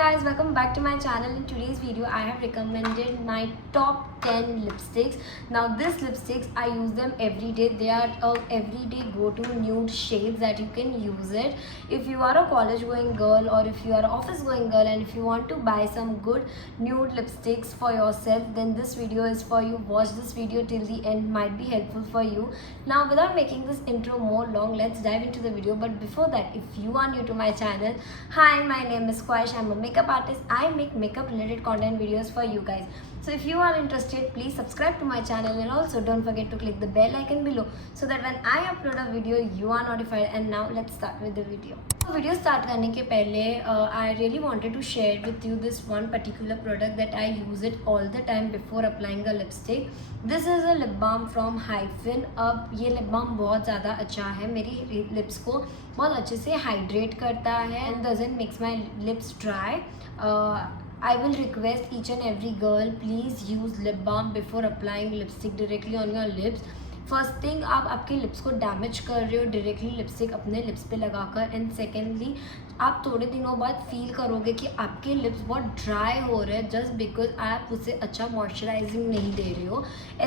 guys, welcome back to my channel. In today's video I have recommended my top 10 lipsticks. Now these lipsticks I use them every day. They are a everyday go-to nude shades that you can use it if you are a college going girl or if you are an office going girl, and if you want to buy some good nude lipsticks for yourself, then this video is for you. Watch this video till the end, might be helpful for you. Now without making this intro more long, let's dive into the video. But before that, if you are new to my channel, hi, my name is Quaish. I'm a makeup artist. I make makeup related content videos for you guys. So if you are interested, please subscribe to my channel, and also don't forget to click the bell icon below so that when I upload a video you are notified. And now let's start with the video. So video start करने के पहले I really wanted to share with you this one particular product that I use it all the time before applying a lipstick. This is a lip balm from Hyphen. अब ये lip balm बहुत ज़्यादा अच्छा है, मेरी lips को बहुत अच्छे से hydrate करता है and doesn't makes my lips dry. I will request each and every girl, please use lip balm before applying lipstick directly on your lips. First thing, आप आपके लिप्स को डैमेज कर रहे हो डायरेक्टली लिपस्टिक अपने lips पे लगाकर, and secondly आप थोड़े दिनों बाद फील करोगे कि आपके लिप्स बहुत ड्राई हो रहे हैं जस्ट बिकॉज आप उसे अच्छा मॉइस्चराइजिंग नहीं दे रहे हो.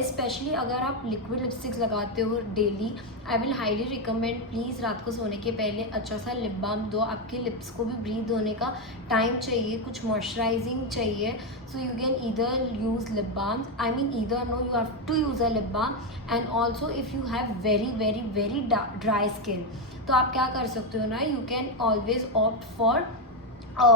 स्पेशली अगर आप लिक्विड लिपस्टिक्स लगाते हो daily, I will highly recommend, please रात को सोने के पहले अच्छा सा लिप बाम दो. आपके लिप्स को भी ब्रीथ होने का टाइम चाहिए, कुछ मॉइस्चराइजिंग चाहिए. So you can either use lip balm, I mean either no, you have to use a lip balm. And also if you have very very very dry skin, तो आप क्या कर सकते हो ना, you can always opt for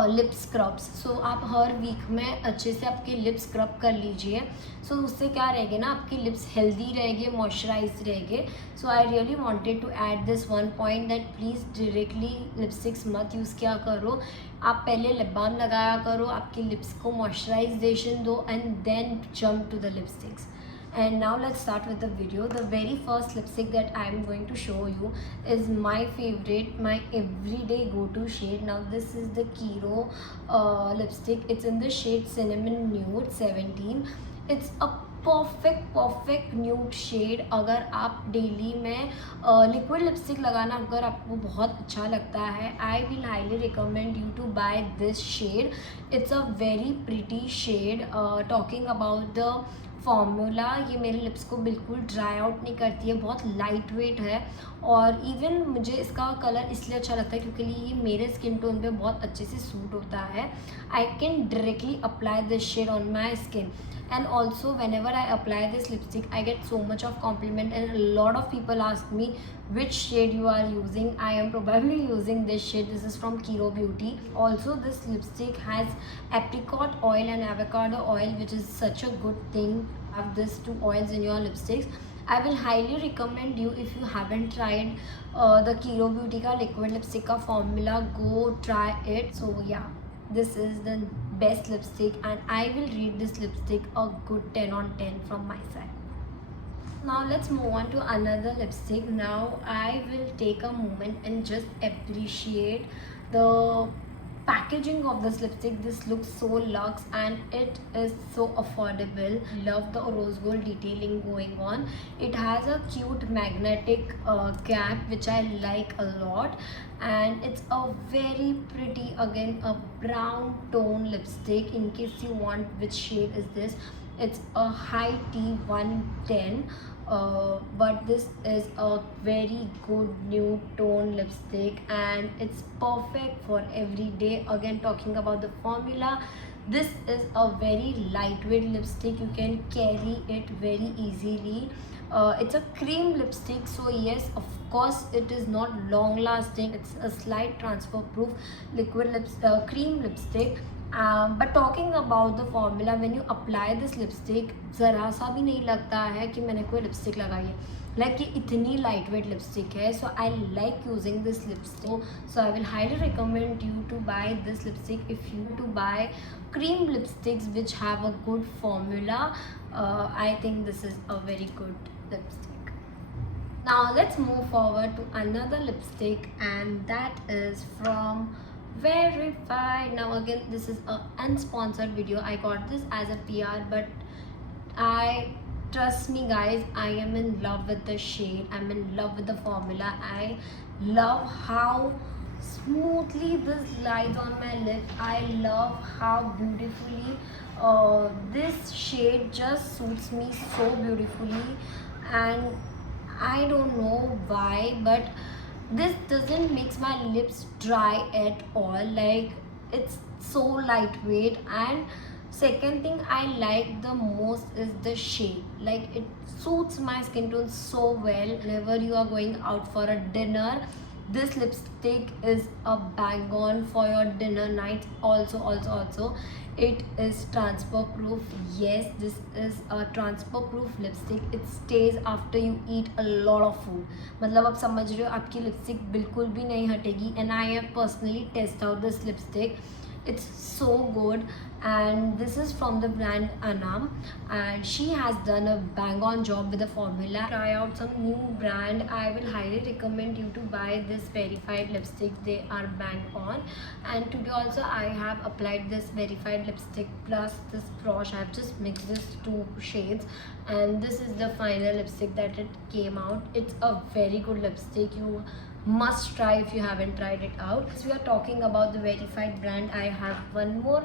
lip scrubs. So आप हर week में अच्छे से आपके लिप स्क्रब कर लीजिए. सो उससे क्या रहेगा ना, आपके लिप्स हेल्दी रहेंगे, मॉइस्चराइज रहेंगे. So I really wanted to add this one point that please directly lipsticks मत यूज़ किया करो. आप पहले लिप बाम लगाया करो, आपके लिप्स को मॉइस्चराइजेशन दो and then jump to the lipsticks. And now let's start with the video. The very first lipstick that I am going to show you is my favorite, my everyday go-to shade. Now this is the Kiro lipstick. It's in the shade Cinnamon Nude 17. It's a perfect nude shade. अगर आप daily में liquid lipstick लगाना अगर आपको बहुत अच्छा लगता है, I will highly recommend you to buy this shade. It's a very pretty shade. Talking about the formula, ये मेरे लिप्स को बिल्कुल ड्राई आउट नहीं करती है, बहुत लाइट वेट है. और इवन मुझे इसका कलर इसलिए अच्छा लगता है क्योंकि ये मेरे स्किन टोन पे बहुत अच्छे से सूट होता है. I can directly apply this shade on my skin. And also whenever I apply this lipstick, I get so much of compliment, and a lot of people ask me which shade you are using. I am probably using this shade. This is from Kiro Beauty. Also this lipstick has apricot oil and avocado oil, which is such a good thing. Have these two oils in your lipsticks. I will highly recommend you, if you haven't tried the Kiro Beauty का liquid lipstick का formula, go try it. So yeah, this is the best lipstick and I will rate this lipstick a good 10 on 10 from my side. Now let's move on to another lipstick. Now I will take a moment and just appreciate the packaging of this lipstick. This looks so luxe and it is so affordable. Love the rose gold detailing going on. It has a cute magnetic cap which I like a lot, and it's a very pretty, again a brown tone lipstick. In case you want which shade is this, it's a high tea 110. But this is a very good nude tone lipstick and it's perfect for every day. Again, talking about the formula, this is a very lightweight lipstick. You can carry it very easily. It's a cream lipstick, so yes, of course it is not long lasting. It's a slight transfer proof liquid cream lipstick. But talking about the formula, when you apply this lipstick, ज़रा सा भी नहीं लगता है कि मैंने कोई lipstick लगाई है. लाइक ये इतनी लाइट वेट लिपस्टिक है. So I like using this lipstick. So I will highly recommend you to buy this lipstick if you to buy cream lipsticks which have a good formula. I think this is a very good lipstick. Now let's move forward to another lipstick, and that is from Verified. Now again, this is a unsponsored video. I got this as a PR, but trust me guys, I am in love with the shade. I'm in love with the formula. I love how smoothly this lies on my lip. I love how beautifully this shade just suits me so beautifully, and I don't know why, but this doesn't makes my lips dry at all. Like, it's so lightweight. And second thing I like the most is the shade. Like, it suits my skin tone so well. Whenever you are going out for a dinner, this lipstick is a bang on for your dinner night. Also it is transfer proof. Yes, this is a transfer proof lipstick. It stays after you eat a lot of food. मतलब आप समझ रहे हो, आपकी lipstick बिल्कुल भी नहीं हटेगी. And I have personally tested out this lipstick. It's so good, and this is from the brand Anam, and she has done a bang on job with the formula. Try out some new brand. I will highly recommend you to buy this verified lipstick. They are bang on. And today also I have applied this verified lipstick plus this brush. I have just mixed these two shades, and this is the final lipstick that it came out. It's a very good lipstick. You must try if you haven't tried it out. As we are talking about the verified brand, I have one more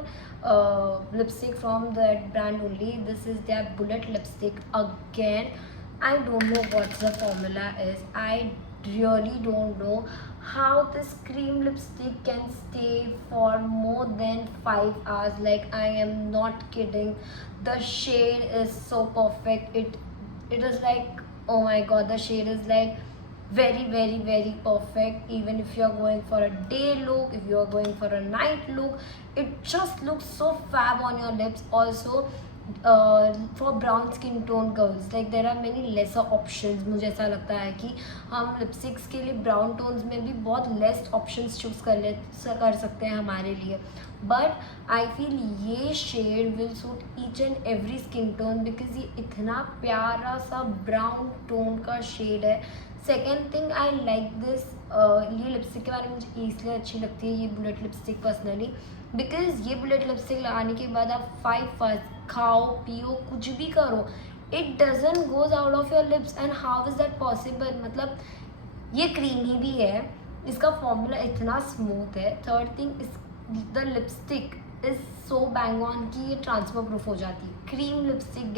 lipstick from that brand only. This is their bullet lipstick. Again, I don't know what the formula is. I really don't know how this cream lipstick can stay for more than 5 hours. Like, I am not kidding. The shade is so perfect. It is like, oh my god, the shade is like very perfect. Even if you are going for a day look, if you are going for a night look, it just looks so fab on your lips. Also for brown skin tone girls, like there are many lesser options. मुझे ऐसा लगता है कि हम lipsticks के लिए brown tones में भी बहुत लेस ऑप्शंस चूज़ कर सकते हैं हमारे लिए. बट आई फील ये shade will suit each and every skin tone, because ये इतना प्यारा सा ब्राउन टोन का शेड है. Second thing I like this, ये लिपस्टिक के बारे में मुझे इसलिए अच्छी लगती है, ये बुलेट लिपस्टिक पर्सनली, बिकॉज ये बुलेट लिपस्टिक लगाने के बाद आप 5 आवर्स खाओ पियो कुछ भी करो, it doesn't goes out of your lips. And how is that possible? मतलब ये क्रीमी भी है, इसका फॉर्मूला इतना स्मूथ है. Third thing is the lipstick is so bang on कि ये ट्रांसफर प्रूफ हो जाती है. Cream lipstick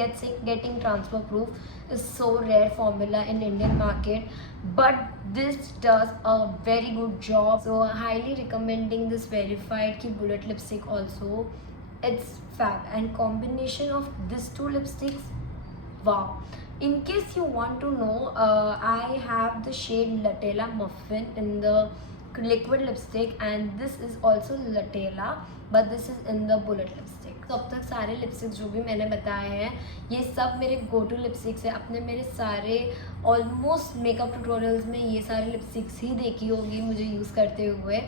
getting transfer proof is so rare formula in Indian market, but this does a very good job. So highly recommending this verified ki bullet lipstick also. It's fab, and combination of these two lipsticks, wow. In case you want to know, I have the shade Latella Muffin in the liquid lipstick, and this is also Latella, but this is in the bullet lipstick. तो अब तक सारे lipsticks जो भी मैंने बताए हैं, ये सब मेरे गो टू लिपस्टिक्स है. अपने मेरे सारे ऑलमोस्ट मेकअप ट्यूटोरियल्स में ये सारे लिपस्टिक्स ही देखी होगी मुझे यूज़ करते हुए.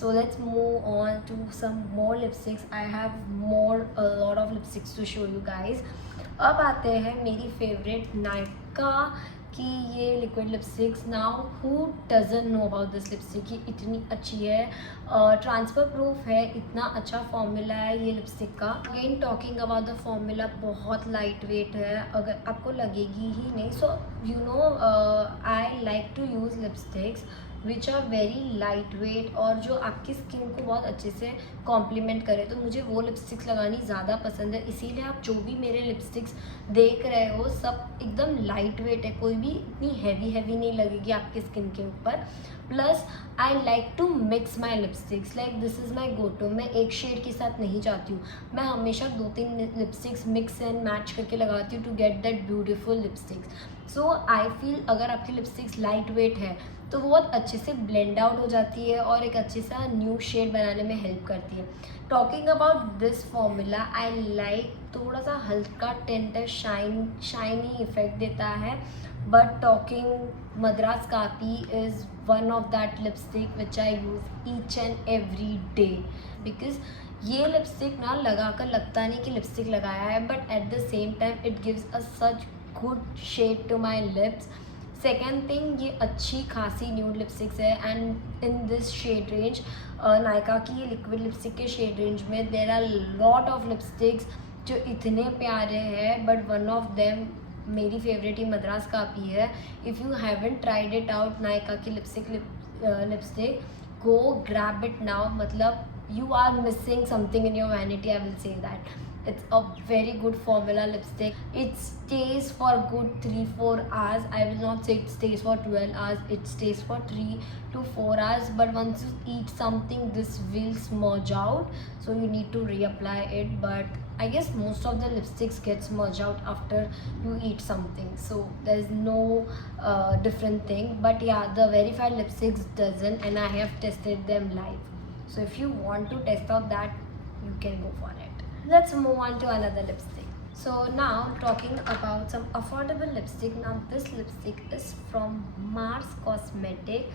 So let's move on to some more lipsticks. I have lot of lipsticks to show you guys. अब आते हैं मेरी फेवरेट नायका कि ये liquid lipsticks. Now who doesn't know about this lipstick, ये इतनी अच्छी है, ट्रांसफ़र प्रूफ है, इतना अच्छा फॉर्मूला है ये लिपस्टिक का. Again talking about the formula, बहुत लाइट वेट है, अगर आपको लगेगी ही नहीं. So you know I like to use lipsticks which are very light weight और जो आपकी स्किन को बहुत अच्छे से कॉम्प्लीमेंट करे. तो मुझे वो लिपस्टिक्स लगानी ज़्यादा पसंद है, इसीलिए आप जो भी मेरे लिपस्टिक्स देख रहे हो सब एकदम लाइट वेट है, कोई भी इतनी हैवी नहीं लगेगी आपकी स्किन के ऊपर. Plus I like to mix my lipsticks. Like this is my go to. मैं एक शेड के साथ नहीं जाती हूँ, मैं हमेशा 2-3 लिपस्टिक्स मिक्स एंड मैच करके लगाती हूँ to get that beautiful lipsticks. So I feel अगर आपकी लिपस्टिक्स लाइट वेट है तो वो बहुत अच्छे से ब्लेंड आउट हो जाती है और एक अच्छे सा न्यू शेड बनाने में हेल्प करती है. Talking about this formula, I like थोड़ा सा हल्का टेंट शाइनी इफेक्ट देता है. But talking Madras Kaapi is one of that lipstick which I use each and every day, because ये लिपस्टिक ना लगा कर लगता नहीं कि लिपस्टिक लगाया है, but at the same time it gives a such good shade to my lips. Second thing, ये अच्छी खासी न्यूड लिपस्टिक्स है, and in this shade range, Nykaa की ये लिक्विड लिपस्टिक के शेड रेंज में there are lot of lipsticks जो इतने प्यारे हैं, बट वन ऑफ देम मेरी फेवरेट ही मद्रास कापी है. If you haven't tried it out, Nykaa की lipstick go grab it now. मतलब you are missing something in your vanity, I will say that. It's a very good formula lipstick. It stays for good 3-4 hours. I will not say it stays for 12 hours. It stays for 3 to 4 hours. But once you eat something, this will smudge out. So you need to reapply it. But I guess most of the lipsticks get smudged out after you eat something. So there's no different thing. But yeah, the verified lipsticks doesn't, and I have tested them live. So if you want to test out that, you can go for it. Let's move on to another lipstick. So now talking about some affordable lipstick. Now this lipstick is from Mars Cosmetic.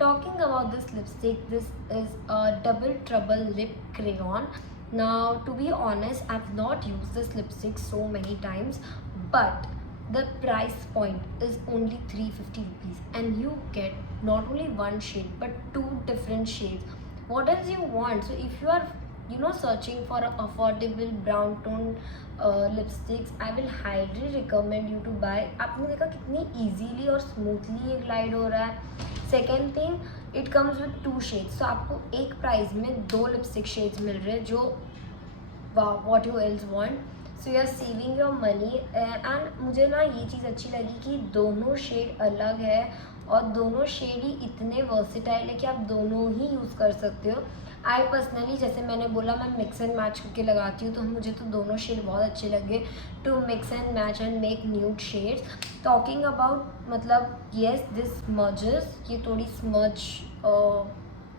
Talking about this lipstick, this is a Double Trouble Lip Crayon. Now to be honest, I've not used this lipstick so many times, but the price point is only 350 rupees, and you get not only one shade but 2 different shades. What else you want? So if you are searching for affordable brown tone lipsticks, I will highly recommend you to buy. आपने देखा कितनी easily और smoothly ये glide हो रहा है. Second thing, it comes with 2 shades. So आपको एक प्राइस में 2 lipstick shades मिल रहे हैं, जो wow, what you else want. So you are saving your money. And मुझे ना ये चीज़ अच्छी लगी कि दोनों शेड अलग है और दोनों शेड ही इतने वर्सेटाइल है कि आप दोनों ही यूज़ कर सकते हो. आई पर्सनली, जैसे मैंने बोला, मैं मिक्स एंड मैच करके लगाती हूँ, तो मुझे तो दोनों शेड बहुत अच्छे लगे to mix and match and make nude shades. Talking about, मतलब येस दिस स्मजेस, ये थोड़ी स्मज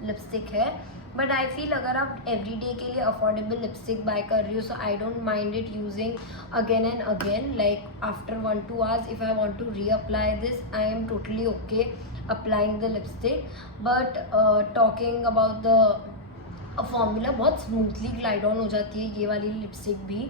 लिपस्टिक है, बट आई फील अगर आप एवरीडे के लिए अफोर्डेबल लिपस्टिक बाय कर रही हो, so I don't mind it using again and again. Like after 1-2 hours if I want to reapply this, I am totally okay applying the lipstick. But talking about the formula, बहुत smoothly glide on हो जाती है ये वाली lipstick भी,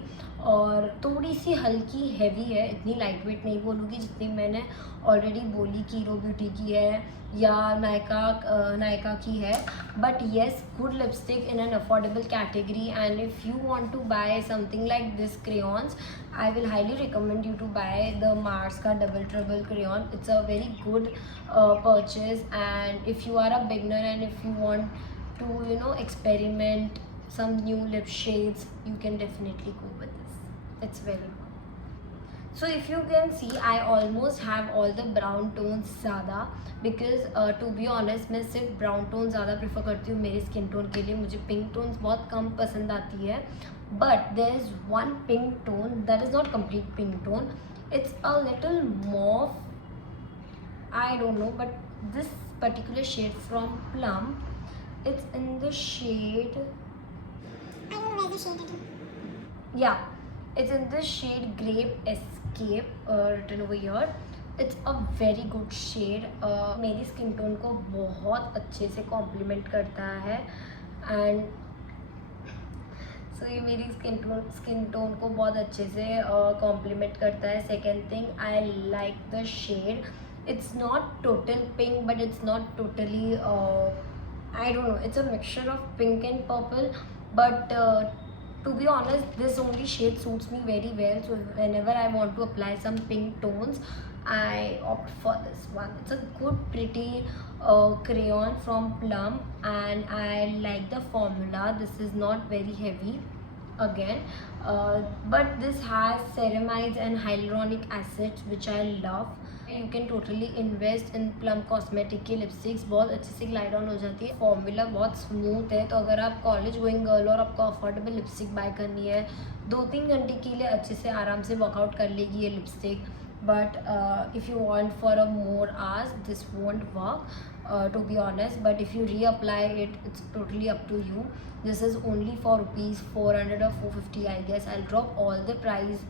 और थोड़ी सी हल्की हैवी है, इतनी लाइट वेट नहीं बोलूँगी जितनी मैंने ऑलरेडी बोली कीरो ब्यूटी की है या नायका की है. But yes, good lipstick in an affordable category. And if you want to buy something like this crayons, I will highly recommend you to buy the Mars का double trouble crayon. It's a very good purchase. And if you are a beginner and if you want to experiment some new lip shades, you can definitely go with this. It's very good. So if you can see, I almost have all the brown tones ज़्यादा, because to be honest, मैं सिर्फ brown tones ज़्यादा prefer करती हूँ मेरे skin tone के लिए. मुझे pink tones बहुत कम पसंद आती है. But there is one pink tone that is not complete pink tone. It's a little mauve, I don't know, but this particular shade from Plum, it's in the shade, I don't know where the shade is. Yeah, it's in the shade Grape Escape, written over here. It's a very good shade. मेरी skin tone को बहुत अच्छे से complement करता है. And so ये मेरी skin tone को बहुत अच्छे से कॉम्प्लीमेंट करता है. Second thing, I like the shade. It's not total pink, but it's not totally I don't know, it's a mixture of pink and purple, but to be honest, this only shade suits me very well. So whenever I want to apply some pink tones, I opt for this one. It's a good pretty crayon from Plum, and I like the formula. This is not very heavy again, but this has ceramides and hyaluronic acids, which I love. You can totally invest in Plum Cosmetic की lipsticks, बहुत अच्छे से glide on हो जाती है. Formula बहुत smooth है, तो अगर आप कॉलेज गोइंग गर्ल और आपको अफोर्डेबल लिपस्टिक बाय करनी है, 2-3 घंटे के लिए अच्छे से आराम से वर्कआउट कर लेगी ये lipstick. But if you want for a more hours, this won't work to be honest. But if you reapply it, it's totally up to you. This is only for rupees 400 or 450, I guess. I'll drop all the price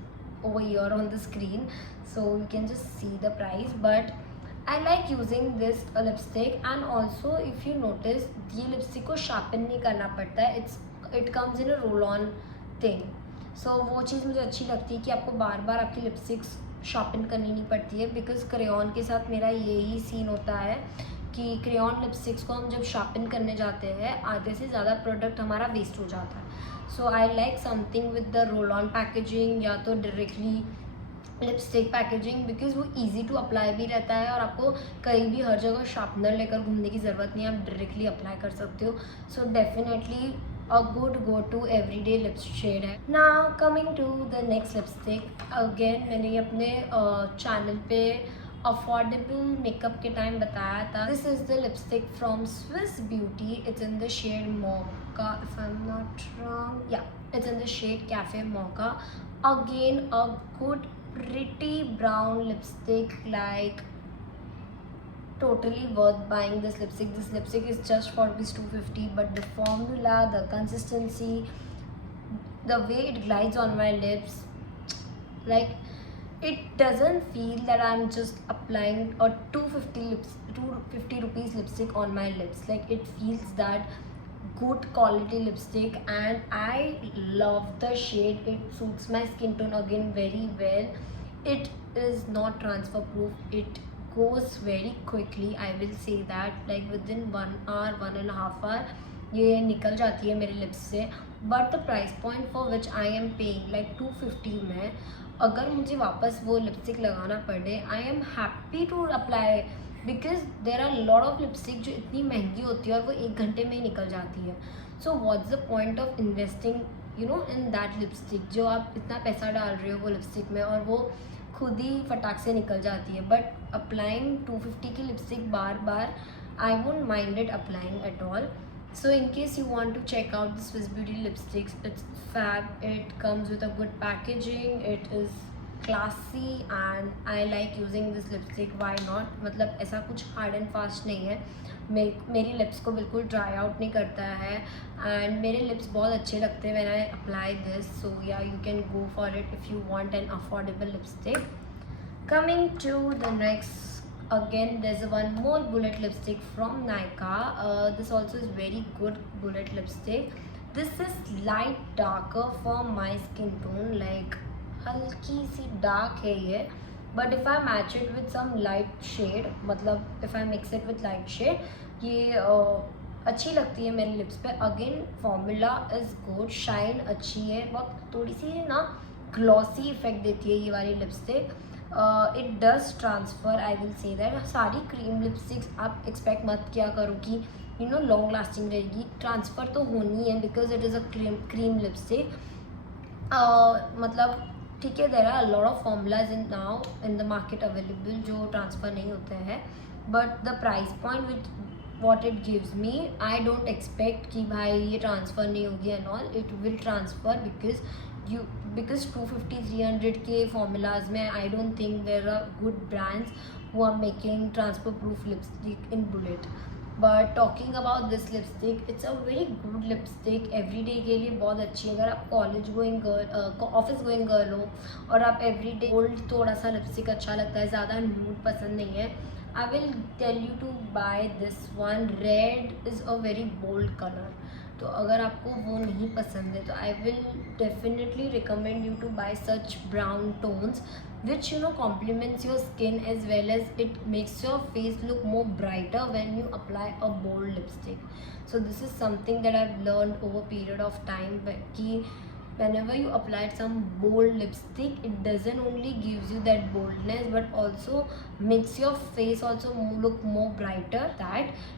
over here on the screen, so you can just see the price. But I like using this lipstick. And also if you notice, ये lipstick को sharpen नहीं करना पड़ता है. it comes in a roll on thing. So वो चीज़ मुझे अच्छी लगती है कि आपको बार बार आपकी लिपस्टिक्स शार्पन करनी नहीं पड़ती है. बिकॉज क्रेयॉन के साथ मेरा यही सीन होता है कि क्रेयॉन लिपस्टिक्स को हम जब शार्पन करने जाते हैं, आधे से ज़्यादा प्रोडक्ट हमारा वेस्ट हो जाता है. So I like something with the roll on packaging, या तो डायरेक्टली लिपस्टिक पैकेजिंग, बिकॉज वो इजी टू अप्लाई भी रहता है और आपको कहीं भी हर जगह शार्पनर लेकर घूमने की ज़रूरत नहीं है, आप डायरेक्टली अप्लाई कर सकते हो. So definitely a good go to everyday lip shade है. Now coming to the next lipstick. Again मैंने ये अपने चैनल पे अफोर्डेबल मेकअप के टाइम बताया था. This is the lipstick from Swiss Beauty. It's in the shade mocha, if I am not wrong. Yeah, it's in the shade Cafe Mocha. Again a good pretty brown lipstick, like totally worth buying this lipstick. This lipstick is just for rupees 250, but the formula, the consistency, the way it glides on my lips, like it doesn't feel that I'm just applying a 250 rupees lipstick on my lips. Like it feels that good quality lipstick, and I love the shade. It suits my skin tone again very well. It is not transfer proof. It goes very quickly, I will say that. Like within 1 hour, 1.5 hour ये निकल जाती है मेरे lips से. But the price point for which I am paying like 250 में, अगर मुझे वापस वो लिपस्टिक लगाना पड़े, I am happy to apply, because there are lot of lipstick जो इतनी महंगी होती है और वो 1 घंटे में ही निकल जाती है. So what's the point of investing in that lipstick, जो आप इतना पैसा डाल रहे हो वो लिपस्टिक में और वो खुद ही फटाक से निकल जाती है. बट अप्लाइंग 250 की lipstick bar bar, I won't mind it applying at all. So in case you want to check out the Swiss Beauty lipsticks, it's fab. It comes with a good packaging. It is classy and I like using this lipstick. Why not? मतलब ऐसा कुछ hard and fast नहीं है. मेरी lips को बिल्कुल dry out नहीं करता है एंड मेरे लिप्स बहुत अच्छे लगते हैं व्हेन आई अप्लाई दिस. सो या, you can go for it if you want an affordable lipstick. Coming to the next, again there's one more bullet lipstick from Nykaa. This also is very good bullet lipstick. This is light darker for my skin tone, like हल्की सी dark है ये. But if I match it with some light shade, मतलब if I mix it with light shade, ये अच्छी लगती है मेरे lips पे. Again formula is good, shine अच्छी है, बहुत थोड़ी सी ना ग्लॉसी इफेक्ट देती है ये वाली lipstick. It does transfer, I will say that. सारी क्रीम लिपस्टिक्स आप एक्सपेक्ट मत किया करो कि लॉन्ग लास्टिंग रहेगी. ट्रांसफ़र तो होनी है because it is a cream lipstick. मतलब ठीक है, there are lot of formulas in now in the market available जो ट्रांसफ़र नहीं होते हैं. But the price point which what it gives me, I don't expect कि भाई ये ट्रांसफ़र नहीं होगी and all. It will transfer because 250-300 के formulas में I don't think there are good brands who are making transfer proof lipstick in bullet. But talking about this lipstick, it's a very good lipstick. everyday के लिए बहुत अच्छी है. अगर आप college going girl, office going girl हो और आप everyday बोल्ड थोड़ा सा लिपस्टिक अच्छा लगता है, ज़्यादा न्यूड पसंद नहीं है, I will tell you to buy this one. Red is a very bold color. तो अगर आपको वो नहीं पसंद है तो I will definitely recommend you to buy such brown tones which complements your skin as well as it makes your face look more brighter when you apply a bold lipstick. So this is something that I've learned over period of time कि whenever you apply some bold lipstick, it doesn't only gives you that boldness but also makes your face also look more brighter.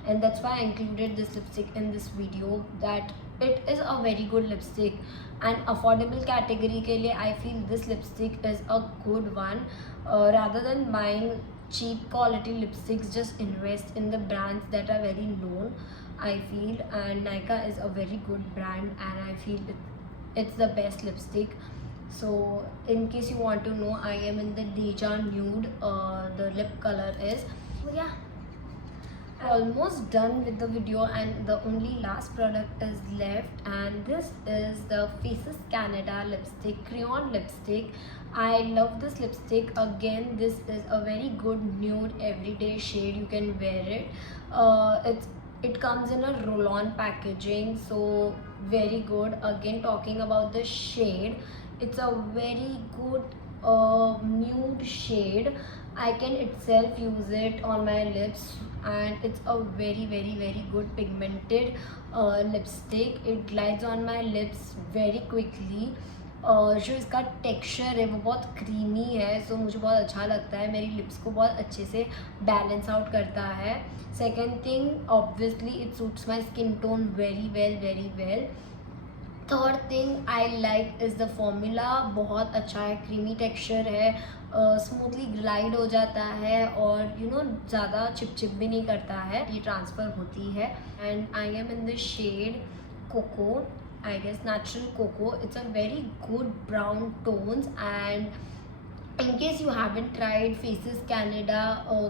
And that's why I included this lipstick in this video, that it is a very good lipstick and affordable category के लिए I feel this lipstick is a good one. Rather than buying cheap quality lipsticks, just invest in the brands that are very known, I feel. And Nykaa is a very good brand and I feel it's the best lipstick. So in case you want to know, I am in the Deja Nude, the lip color is. So yeah, almost done with the video and the only last product is left, and this is the Faces Canada lipstick, crayon lipstick. I love this lipstick. Again, this is a very good nude everyday shade. You can wear it. It comes in a roll-on packaging, so very good. Again, talking about the shade, it's a very good nude shade. I can itself use it on my lips and it's a very very very good pigmented lipstick. It glides on my lips very quickly. जो इसका texture है वो बहुत creamy है, सो मुझे बहुत अच्छा लगता है, मेरी लिप्स को बहुत अच्छे से बैलेंस आउट करता है. Second thing, obviously it suits my skin tone very well. Third thing I like is the formula. बहुत अच्छा है, क्रीमी टेक्सचर है, स्मूथली ग्लाइड हो जाता है और ज़्यादा चिपचिप भी नहीं करता है, ये ट्रांसफ़र होती है. And I am in the shade coco, I guess natural cocoa. It's a very good brown tones. And in case you haven't tried Faces Canada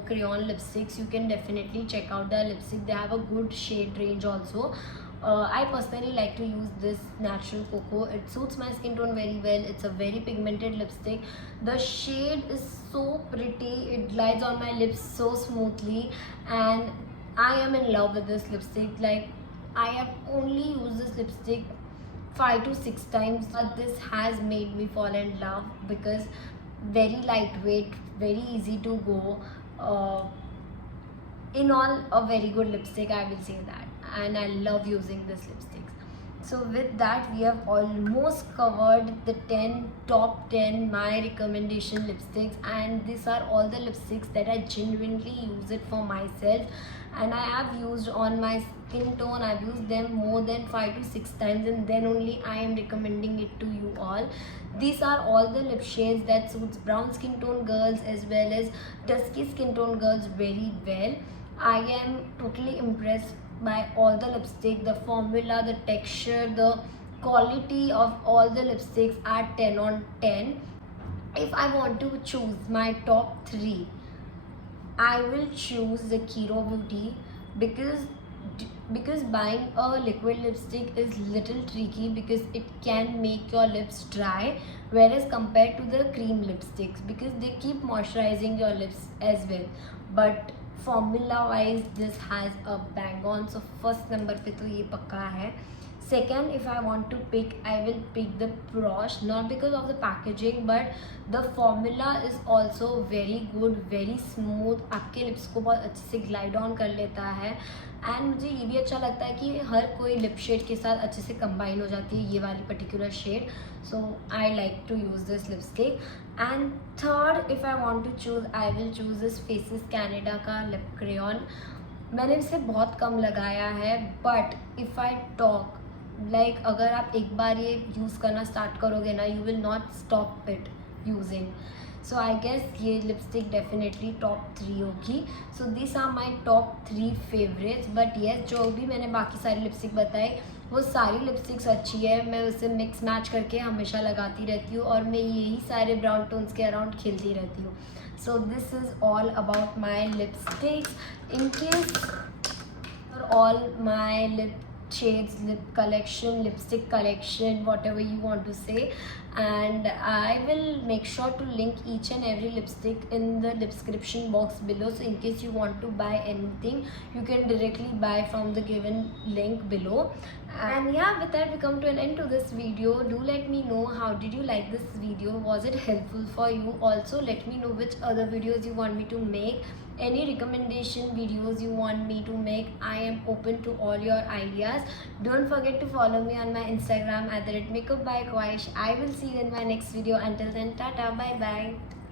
crayon lipsticks, you can definitely check out their lipstick. They have a good shade range also. I personally like to use this natural cocoa. It suits my skin tone very well. It's a very pigmented lipstick. The shade is so pretty. It glides on my lips so smoothly, and I am in love with this lipstick. Like, I have only used this lipstick 5 to 6 times, but this has made me fall in love because very lightweight, very easy to go. uh, in all, a very good lipstick, I will say that, and I love using this lipstick. So with that, we have almost covered the top 10 my recommendation lipsticks, and these are all the lipsticks that I genuinely use it for myself, and I have used on my skin tone. I've used them more than 5 to 6 times, and then only I am recommending it to you all. These are all the lip shades that suits brown skin tone girls as well as dusky skin tone girls very well. I am totally impressed by all the lipstick, the formula, the texture, the quality of all the lipsticks are 10 on 10. If I want to choose my top 3, I will choose the Kiro Beauty because buying a liquid lipstick is little tricky because it can make your lips dry, whereas compared to the cream lipsticks, because they keep moisturizing your lips as well. But formula wise, this has a bang on. So first number पे तो ये पक्का है. Second, if I want to pick, I will pick the Prosh, not because of the packaging but the formula is also very good, very smooth, आपके lips को बहुत अच्छे से ग्लाइड ऑन कर लेता है. एंड मुझे ये भी अच्छा लगता है कि हर कोई लिप शेड के साथ अच्छे से कंबाइन हो जाती है ये वाली particular shade. So I like to use this lipstick. And third, if I want to choose, I will choose this Faces Canada का लिप क्रेयॉन. मैंने इसे बहुत कम लगाया है, but if I talk like अगर आप एक बार ये यूज़ करना स्टार्ट करोगे ना, you will not stop it using. So I guess ये लिपस्टिक डेफिनेटली टॉप 3 होगी. So this are my top 3 favourites. But yes, जो भी मैंने बाकी सारी लिपस्टिक बताई वो सारी लिपस्टिक्स अच्छी है. मैं उसे मिक्स मैच करके हमेशा लगाती रहती हूँ और मैं यही सारे ब्राउन टोन्स के अराउंड खेलती रहती हूँ. So this is all about my lipsticks. In case all my lip shades, lip collection, lipstick collection, whatever you want to say, and I will make sure to link each and every lipstick in the description box below. So in case you want to buy anything, you can directly buy from the given link below. And yeah, with that we come to an end to this video. Do let me know how did you like this video, was it helpful for you. Also let me know which other videos you want me to make, any recommendation videos you want me to make. I am open to all your ideas. Don't forget to follow me on my Instagram @makeup by Kawaish. I will see you in my next video. Until then, tata, bye bye.